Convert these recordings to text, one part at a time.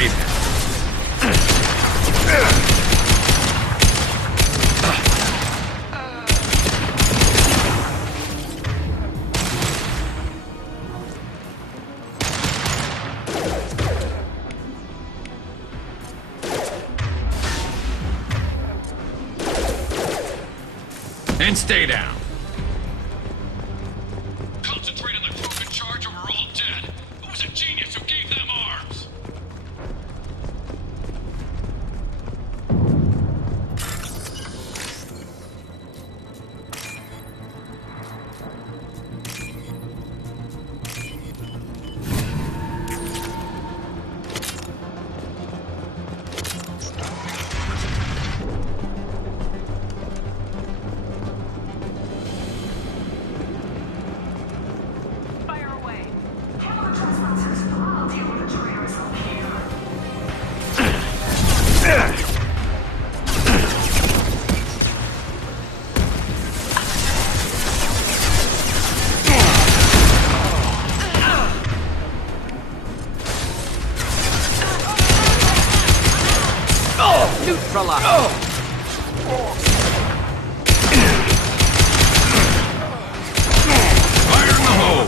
stay there. And stay down. Concentrate on the group in charge or we're all dead. Who was a genius who gave them arms? Fire in the hole!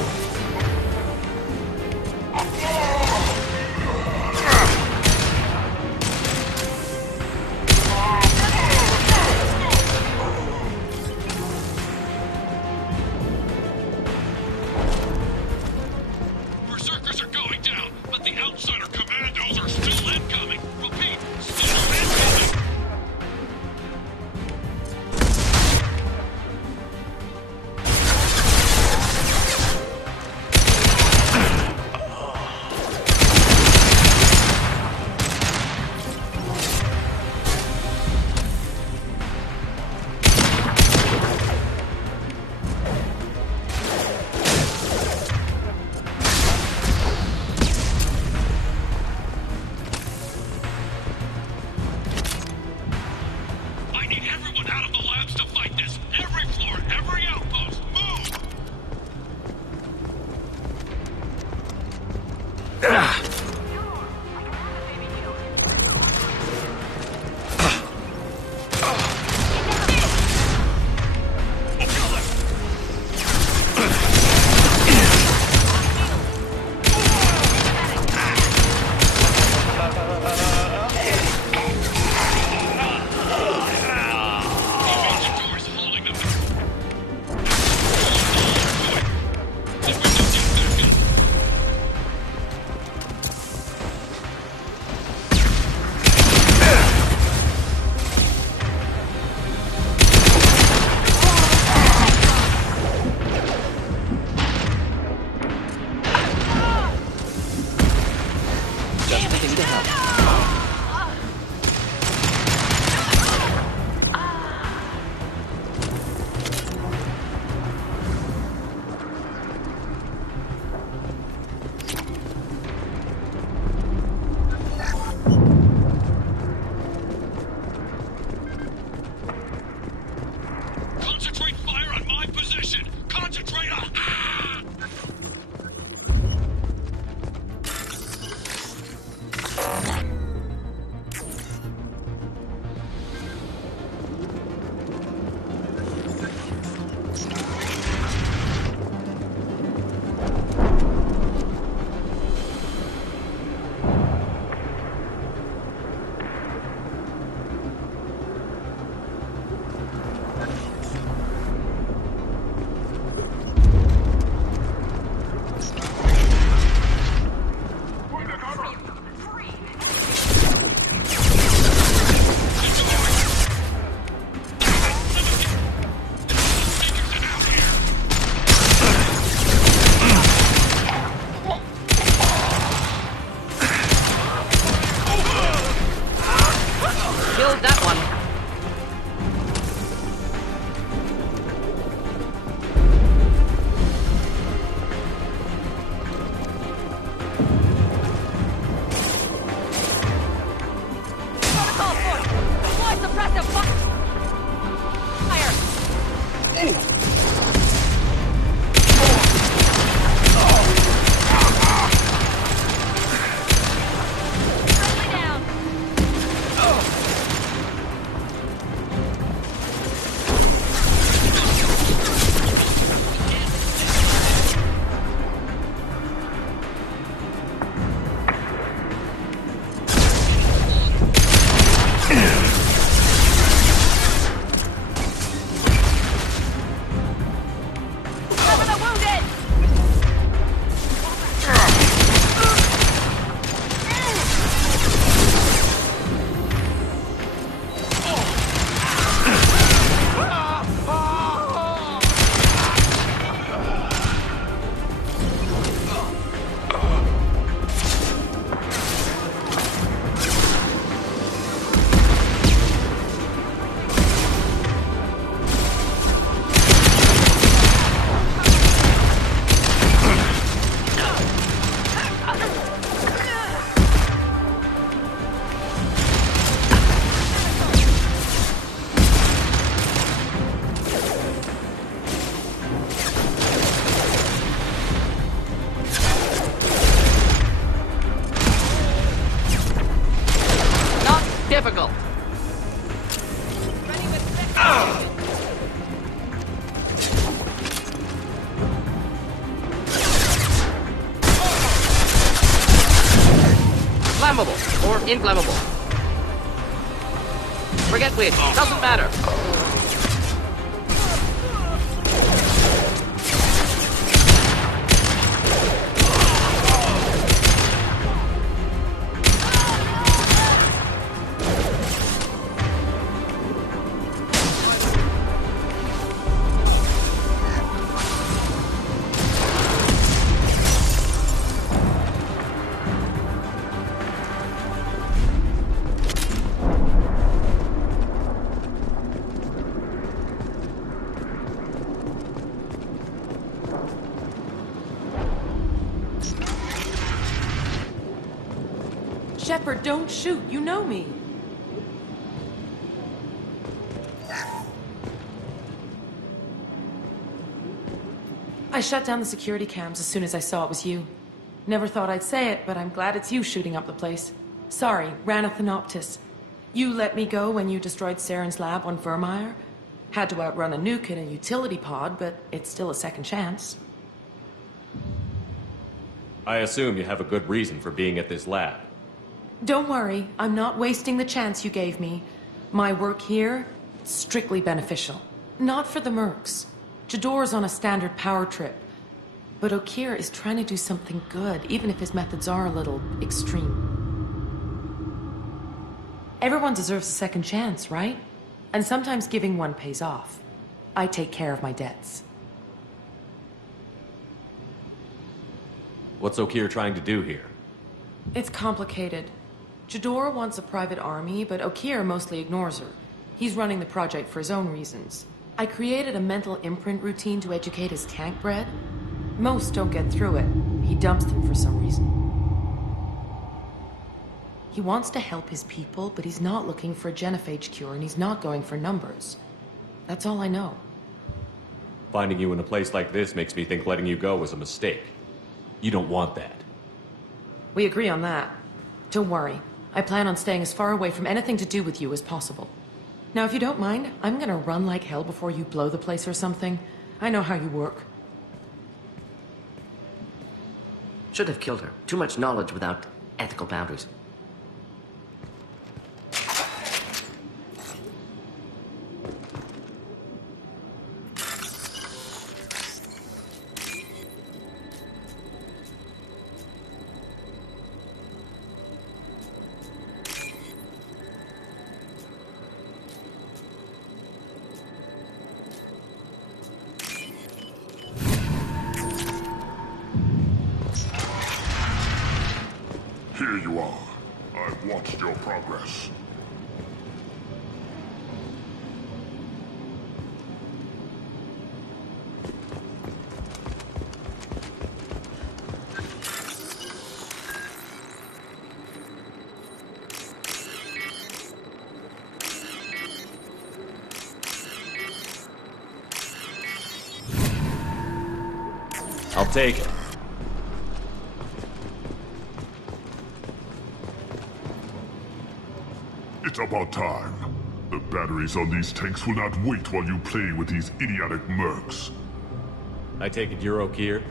Berserkers are going down, but the outsider commandos are still incoming. Repeat, still incoming. I need everyone out of the labs to fight this. Every floor, every outpost, move! Doors holding them. Just to help. Concentrate fire on my position! Concentrate on... Ah! flammable or inflammable. Forget which, doesn't matter. Shepard, don't shoot. You know me. I shut down the security cams as soon as I saw it was you. Never thought I'd say it, but I'm glad it's you shooting up the place. Sorry, Ranith Thanoptis. You let me go when you destroyed Saren's lab on Vermeer. Had to outrun a nuke in a utility pod, but it's still a second chance. I assume you have a good reason for being at this lab. Don't worry, I'm not wasting the chance you gave me. My work here, strictly beneficial. Not for the mercs. Jador's on a standard power trip. But Okeer is trying to do something good, even if his methods are a little extreme. Everyone deserves a second chance, right? And sometimes giving one pays off. I take care of my debts. What's Okeer trying to do here? It's complicated. Jador wants a private army, but Okeer mostly ignores her. He's running the project for his own reasons. I created a mental imprint routine to educate his tank bred. Most don't get through it. He dumps them for some reason. He wants to help his people, but he's not looking for a genophage cure, and he's not going for numbers. That's all I know. Finding you in a place like this makes me think letting you go was a mistake. You don't want that. We agree on that. Don't worry. I plan on staying as far away from anything to do with you as possible. Now, if you don't mind, I'm gonna run like hell before you blow the place or something. I know how you work. Should have killed her. Too much knowledge without ethical boundaries. Here you are. I've watched your progress. I'll take it. It's about time. The batteries on these tanks will not wait while you play with these idiotic mercs. I take it you're Okeer?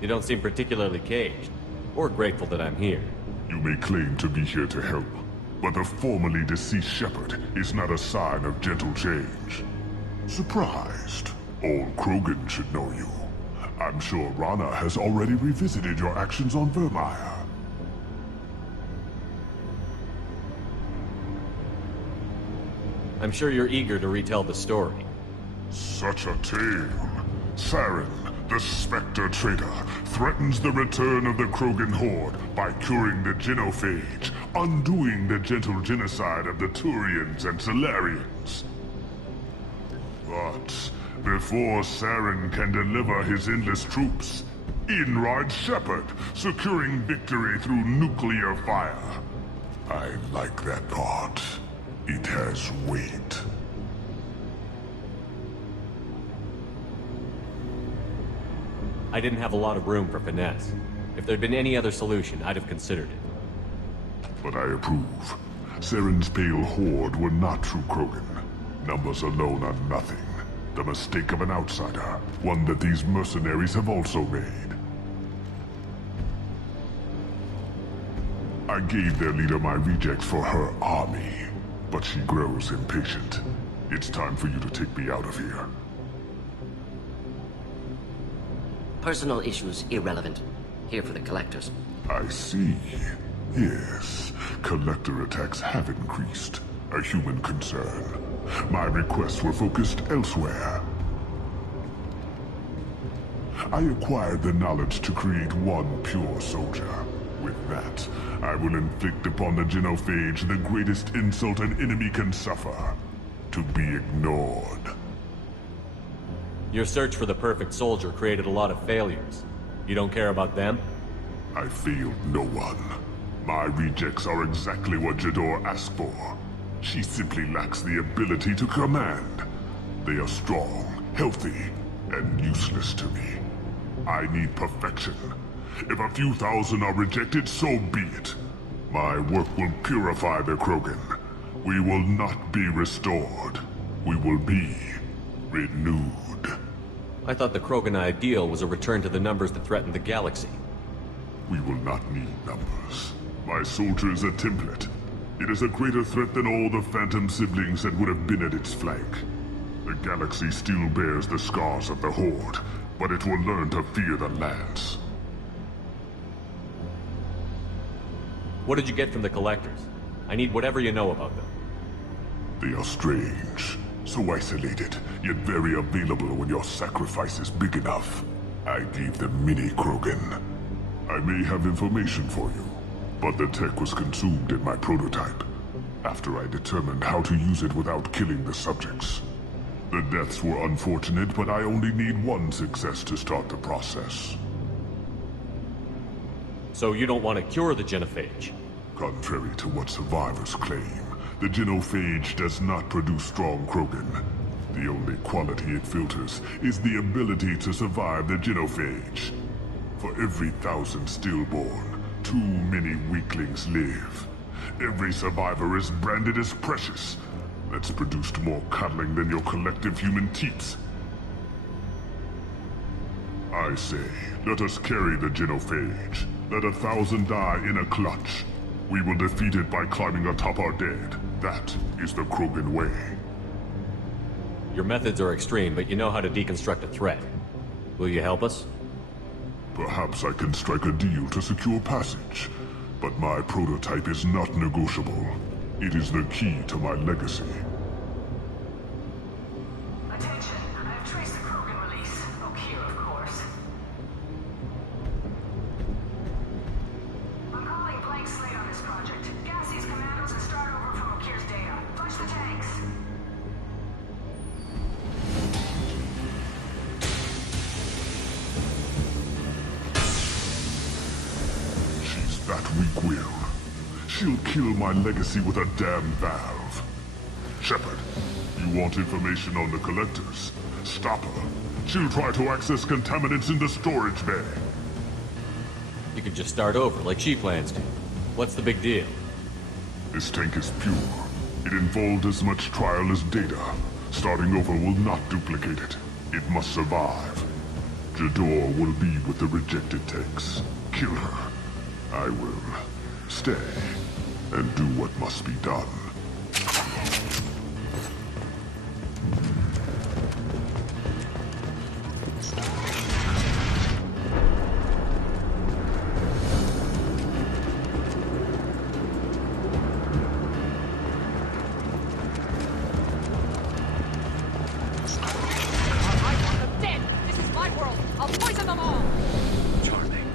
You don't seem particularly caged, or grateful that I'm here. You may claim to be here to help, but the formerly deceased Shepard is not a sign of gentle change. Surprised? Old Krogan should know you. I'm sure Rana has already revisited your actions on Vermeer. I'm sure you're eager to retell the story. Such a tale. Saren, the Spectre traitor, threatens the return of the Krogan horde by curing the genophage, undoing the gentle genocide of the Turians and Solarians. But before Saren can deliver his endless troops, in rides Shepard, securing victory through nuclear fire. I like that part. It has weight. I didn't have a lot of room for finesse. If there'd been any other solution, I'd have considered it. But I approve. Saren's pale horde were not true Krogan. Numbers alone are nothing. The mistake of an outsider, one that these mercenaries have also made. I gave their leader my rejects for her army, but she grows impatient. It's time for you to take me out of here. Personal issues irrelevant. Here for the collectors. I see. Yes, collector attacks have increased. A human concern. My requests were focused elsewhere. I acquired the knowledge to create one pure soldier. With that, I will inflict upon the Genophage the greatest insult an enemy can suffer. To be ignored. Your search for the perfect soldier created a lot of failures. You don't care about them? I failed no one. My rejects are exactly what Jedore asked for. She simply lacks the ability to command. They are strong, healthy, and useless to me. I need perfection. If a few thousand are rejected, so be it. My work will purify the Krogan. We will not be restored. We will be renewed. I thought the Krogan ideal was a return to the numbers that threatened the galaxy. We will not need numbers. My soldier is a template. It is a greater threat than all the Phantom siblings that would have been at its flank. The galaxy still bears the scars of the Horde, but it will learn to fear the Lance. What did you get from the Collectors? I need whatever you know about them. They are strange. So isolated, yet very available when your sacrifice is big enough. I gave them mini Krogan. I may have information for you, but the tech was consumed in my prototype, after I determined how to use it without killing the subjects. The deaths were unfortunate, but I only need one success to start the process. So you don't want to cure the Genophage? Contrary to what survivors claim, the Genophage does not produce strong Krogan. The only quality it filters is the ability to survive the Genophage. For every 1,000 stillborn, too many weaklings live. Every survivor is branded as precious. That's produced more cuddling than your collective human teats. I say, let us carry the Genophage. Let 1,000 die in a clutch. We will defeat it by climbing atop our dead. That is the Krogan way. Your methods are extreme, but you know how to deconstruct a threat. Will you help us? Perhaps I can strike a deal to secure passage. But my prototype is not negotiable. It is the key to my legacy. Attention, I have traced the Krogan release. Okeer, of course. I'm calling blank slate on this project. Gas these commandos and start over from Okeer's data. Flush the tanks. She's that weak-willed. She'll kill my legacy with a damn valve. Shepard, you want information on the Collectors? Stop her. She'll try to access contaminants in the storage bay. You could just start over, like she plans to. What's the big deal? This tank is pure. It involved as much trial as data. Starting over will not duplicate it. It must survive. Jedore will be with the rejected tanks. Kill her. I will stay and do what must be done. I want them dead! This is my world! I'll poison them all! Charming.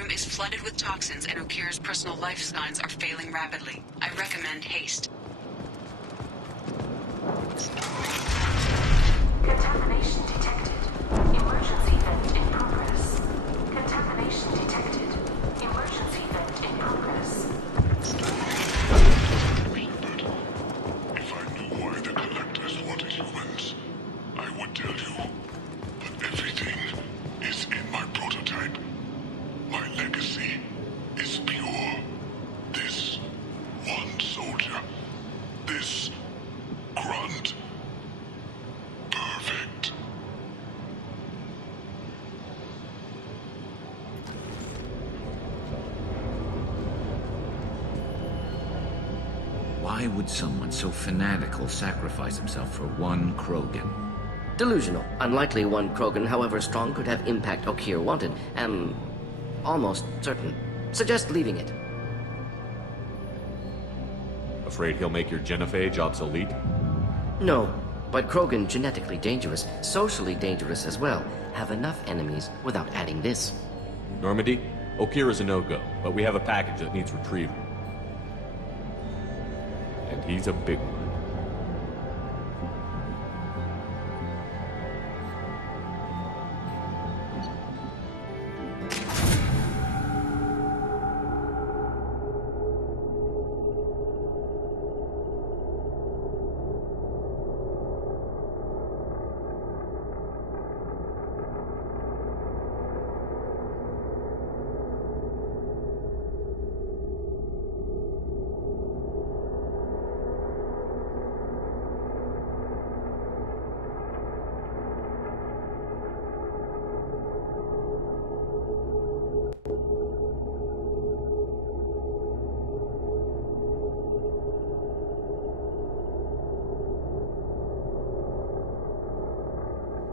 room is flooded with toxins and Okira's personal life signs are failing rapidly. I recommend haste. Contamination detected. Emergency vent in progress. Contamination detected. Emergency vent in progress. If I knew why the Collectors wanted humans, I would tell you. But everything is in my prototype. My legacy is pure. This one soldier. This grunt. Perfect. Why would someone so fanatical sacrifice himself for one Krogan? Delusional. Unlikely one Krogan, however strong, could have impact Okeer wanted. Am almost certain. Suggest leaving it. Afraid he'll make your genophage obsolete? No, but Krogan genetically dangerous, socially dangerous as well. Have enough enemies without adding this. Normandy, Okeer is a no-go, but we have a package that needs retrieval. And he's a big one.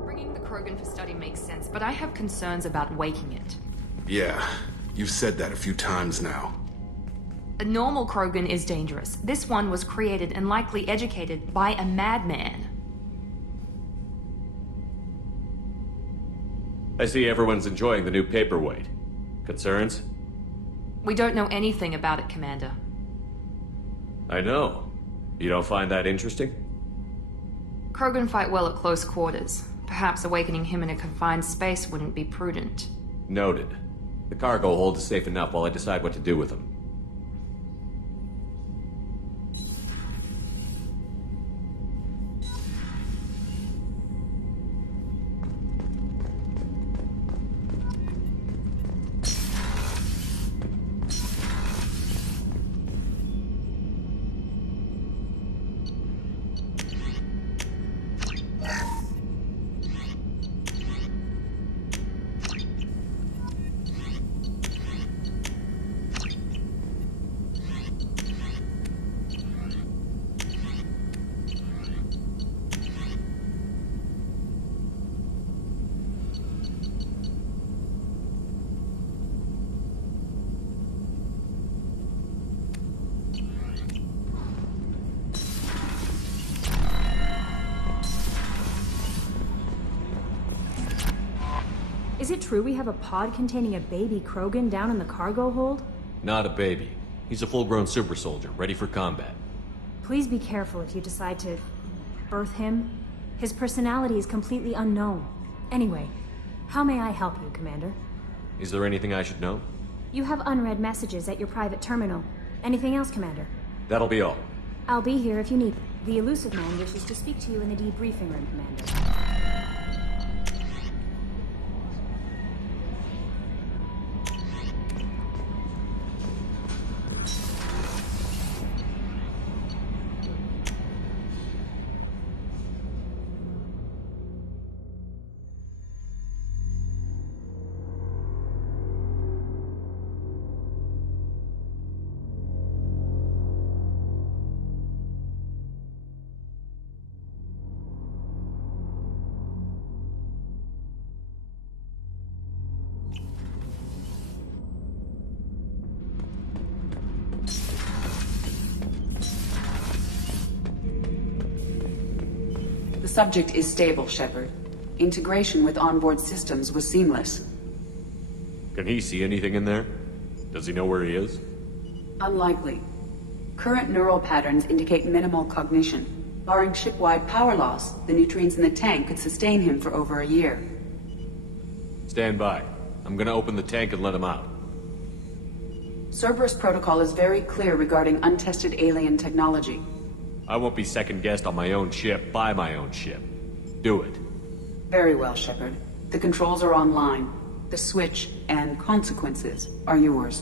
Bringing the Krogan for study makes sense, but I have concerns about waking it. Yeah, you've said that a few times now. A normal Krogan is dangerous. This one was created and likely educated by a madman. I see everyone's enjoying the new paperweight. Concerns? We don't know anything about it, Commander. I know. You don't find that interesting? Krogan fight well at close quarters. Perhaps awakening him in a confined space wouldn't be prudent. Noted. The cargo hold is safe enough while I decide what to do with him. Is it true we have a pod containing a baby Krogan down in the cargo hold? Not a baby. He's a full-grown super soldier, ready for combat. Please be careful if you decide to birth him. His personality is completely unknown. Anyway, how may I help you, Commander? Is there anything I should know? You have unread messages at your private terminal. Anything else, Commander? That'll be all. I'll be here if you need. The Illusive Man wishes to speak to you in the debriefing room, Commander. The subject is stable, Shepard. Integration with onboard systems was seamless. Can he see anything in there? Does he know where he is? Unlikely. Current neural patterns indicate minimal cognition. Barring ship-wide power loss, the nutrients in the tank could sustain him for over a year. Stand by. I'm gonna open the tank and let him out. Cerberus protocol is very clear regarding untested alien technology. I won't be second-guessed on my own ship by my own ship. Do it. Very well, Shepard. The controls are online. The switch and consequences are yours.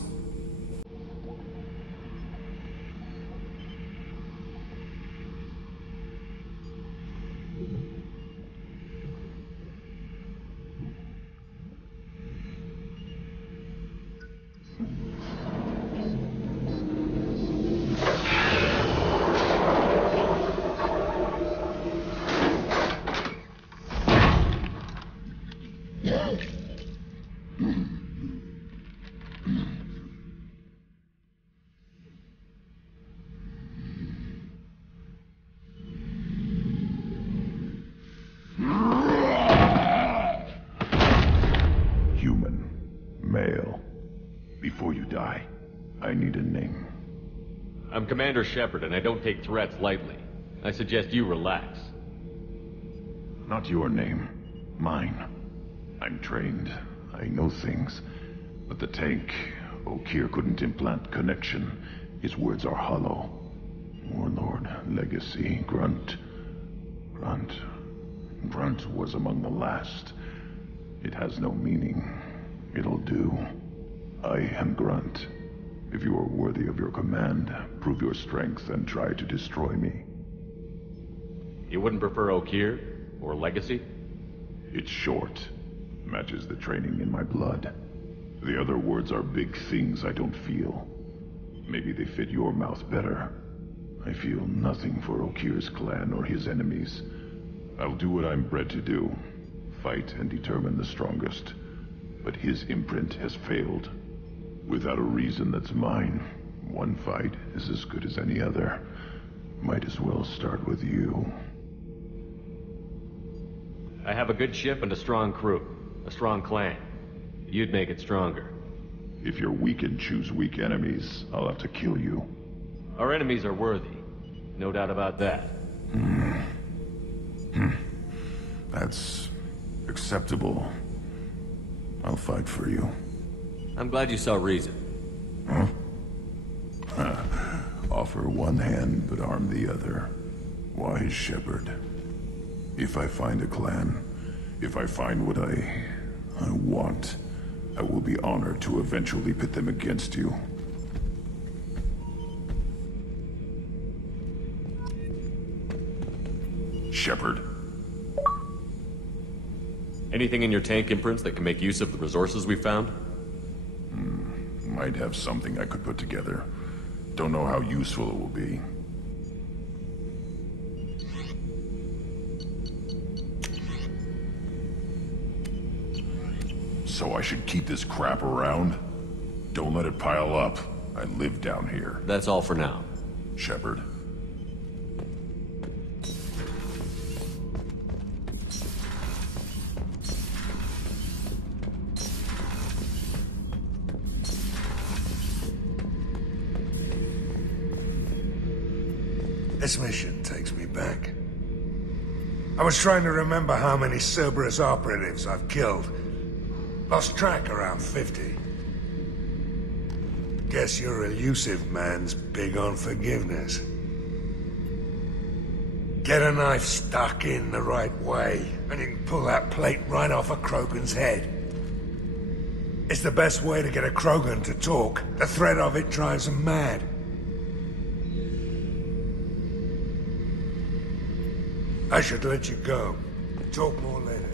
I'm Commander Shepard, and I don't take threats lightly. I suggest you relax. Not your name. Mine. I'm trained. I know things. But the tank, Okeer couldn't implant connection. His words are hollow. Warlord, Legacy, Grunt. Grunt was among the last. It has no meaning. It'll do. I am Grunt. If you are worthy of your command, prove your strength and try to destroy me. You wouldn't prefer Okeer? Or Legacy? It's short. Matches the training in my blood. The other words are big things I don't feel. Maybe they fit your mouth better. I feel nothing for Okeer's clan or his enemies. I'll do what I'm bred to do. Fight and determine the strongest. But his imprint has failed. Without a reason that's mine, one fight is as good as any other. Might as well start with you. I have a good ship and a strong crew. A strong clan. You'd make it stronger. If you're weak and choose weak enemies, I'll have to kill you. Our enemies are worthy. No doubt about that. That's acceptable. I'll fight for you. I'm glad you saw reason. Huh? Offer one hand, but arm the other. Wise Shepard. If I find a clan, if I find what I want, I will be honored to eventually pit them against you. Shepard. Anything in your tank imprints that can make use of the resources we found? Might have something I could put together. Don't know how useful it will be. So I should keep this crap around? Don't let it pile up. I live down here. That's all for now. Shepard. This mission takes me back. I was trying to remember how many Cerberus operatives I've killed. Lost track around 50. Guess your elusive man's big on forgiveness. Get a knife stuck in the right way, and you can pull that plate right off a Krogan's head. It's the best way to get a Krogan to talk. The threat of it drives them mad. I should let you go. Talk more later.